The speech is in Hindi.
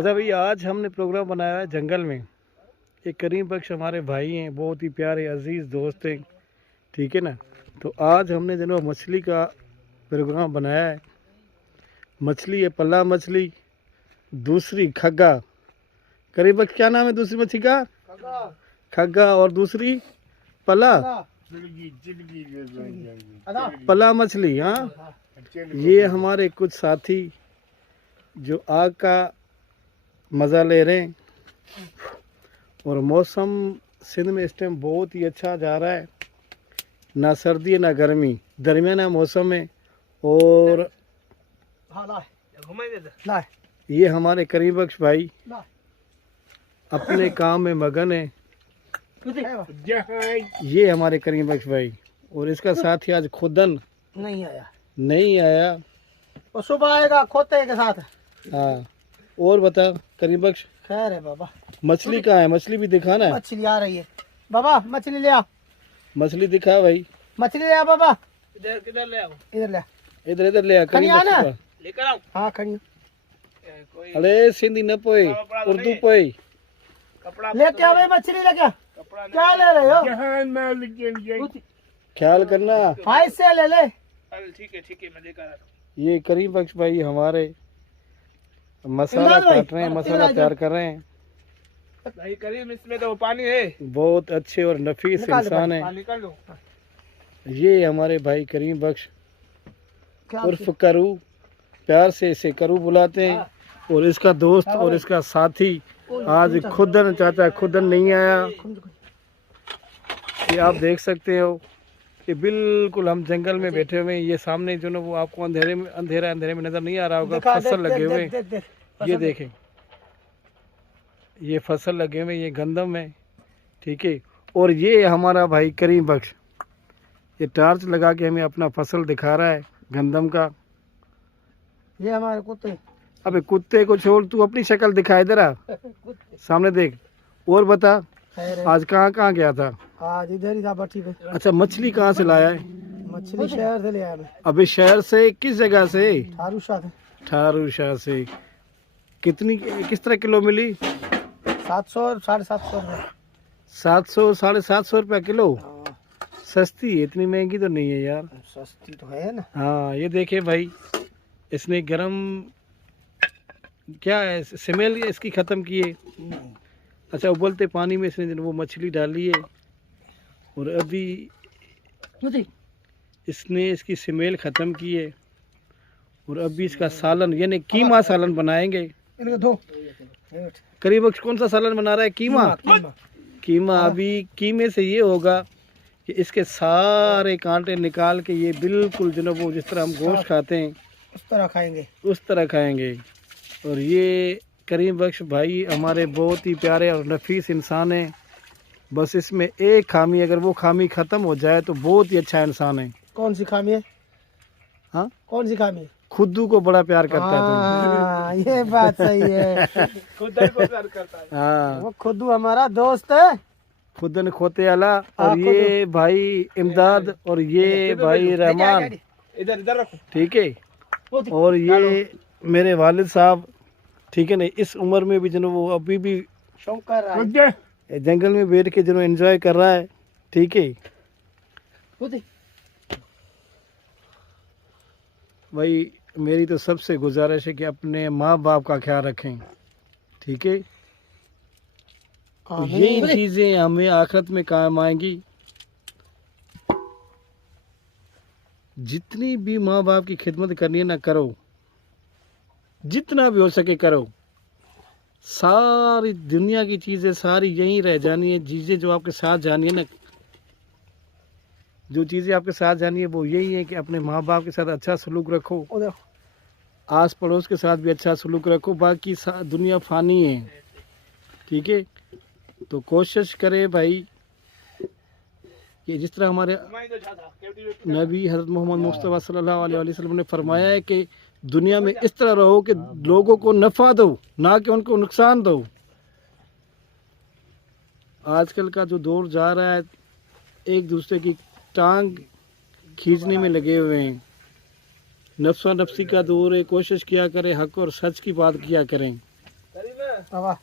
अच्छा भैया, आज हमने प्रोग्राम बनाया है जंगल में। एक करीम बख्श हमारे भाई हैं, बहुत ही प्यारे अजीज़ दोस्त हैं, ठीक है ना। तो आज हमने जनाब मछली का प्रोग्राम बनाया है। मछली है पल्ला मछली, दूसरी खग्गा। करीम बख्श क्या नाम है दूसरी मछली का? खग्गा। और दूसरी पल्ला पल्ला मछली। हाँ, ये हमारे कुछ साथी जो आग का मज़ा ले रहे हैं। और मौसम सिंध में इस टाइम बहुत ही अच्छा जा रहा है, ना सर्दी है ना गर्मी, दरमियाना मौसम है। और ये हमारे करीम बख्श भाई अपने काम में मगन है। ये हमारे करीम बख्श भाई और इसका साथी आज खुदन नहीं आया। वो सुबह आएगा खोते के साथ। हाँ, और बता करीम बख्श, खैर है बाबा। मछली कहाँ है? मछली भी दिखाना है। मछली आ रही है बाबा, मछली ले आओ। मछली दिखा भाई, मछली ले आओ बाबा। किधर ले आओ? इधर ले, इधर ले आ करीम बख्श का। लेकर आओ। हाँ खड़ी अरे सिंधी न पोए, उर्दू पोए। कपड़ा लेके आओ भाई, मछली लेके आओ। क्या ले रहे हो? ख्याल करना। भाई से ले ले। ठीक है मैं लेकर आ रहा हूँ। ये करीम बख्श भाई हमारे मसाला इमरान भाई, काट रहे हैं, मसाला तैयार कर रहे हैं। भाई करीम, इसमें तो पानी है। बहुत अच्छे और नफीस निकाल दो इंसान है। पानी कर लो। ये हमारे भाई करीम बख्श क्या उर्फ करू, प्यार से इसे करू बुलाते हैं। और इसका दोस्त और इसका साथी आज खुदन, चाचा खुदन नहीं आया। ये आप देख सकते हो कि बिल्कुल हम जंगल में बैठे हुए हैं। ये सामने जो ना वो आपको अंधेरे में अंधेरे में नजर नहीं आ रहा होगा, फसल लगे हुए हैं। ये देखें, ये फसल लगे हुए, ये गंदम है, ठीक है। और ये हमारा भाई करीम बख्श ये टार्च लगा के हमें अपना फसल दिखा रहा है गंदम का। ये हमारे कुत्ते। अबे कुत्ते को छोड़, तू अपनी शक्ल दिखा, इधर आ, सामने देख। और बता, आज कहाँ कहाँ गया था? आज इधर ही था भट्टी पे। अच्छा, मछली कहाँ से लाया है? मछली शहर से ले आया मैं। अबे शहर से? किस जगह से? ठारू शाह से। कितनी, किस तरह किलो मिली? 700 और 750 रुपये। 700 750 रुपया किलो। सस्ती है, इतनी महंगी तो नहीं है यार। सस्ती तो है ना। हाँ, ये देखे भाई, इसने गरम क्या है स्मेल इसकी ख़त्म की है। अच्छा, उबलते पानी में इसने वो मछली डाली है और अभी इसने इसकी स्मेल ख़त्म की है। और अभी इसका सालन यानी कीमा सालन बनाएंगे। करीब कौन सा सालन बना रहा है? कीमा। अभी कीमे से ये होगा कि इसके सारे कांटे निकाल के ये बिल्कुल जो वो जिस तरह हम गोश्त खाते हैं उस तरह खाएंगे। और ये करीम बख्श भाई हमारे बहुत ही प्यारे और नफीस इंसान हैं। बस इसमें एक खामी, अगर वो खामी ख़त्म हो जाए तो बहुत ही अच्छा इंसान है। कौन सी खामी है? हाँ, कौन सी खामी है? खुद्दू को बड़ा प्यार करता है हाँ, ये बात सही है। खुदा को प्यार करता है। हाँ, वो खुद्दू हमारा दोस्त है। खुदन खोते आला। और ये भाई इमदाद और ये भाई रहमान, इधर रखो। ठीक है। और ये मेरे वालिद साहब, ठीक है ना, इस उम्र में भी जो वो अभी भी शौक कर रहा है जंगल में बैठ के जो एंजॉय कर रहा है, ठीक है भाई। मेरी तो सबसे गुजारिश है कि अपने माँ बाप का ख्याल रखें, ठीक है। यही चीज़ें हमें आखिरत में काम आएंगी। जितनी भी माँ बाप की खिदमत करनी है ना, करो, जितना भी हो सके करो। सारी दुनिया की चीज़ें सारी यहीं रह जानी है। चीज़ें जो आपके साथ जानी है ना, जो चीज़ें आपके साथ जानी है वो यही है कि अपने माँ बाप के साथ अच्छा सलूक रखो, आस पड़ोस के साथ भी अच्छा सलूक रखो। बाकी दुनिया फ़ानी है, ठीक है। तो कोशिश करें भाई कि जिस तरह हमारे नबी हज़रत मोहम्मद मुस्तफ़ा सल्लल्लाहु अलैहि वसल्लम ने फरमाया है कि दुनिया में इस तरह रहो कि लोगों को नफ़ा दो, ना कि उनको नुकसान दो। आजकल का जो दौर जा रहा है, एक दूसरे की टांग खींचने में लगे हुए हैं। नफ्सा नफ्सी का दौर है। कोशिश किया करें, हक और सच की बात किया करें। हवा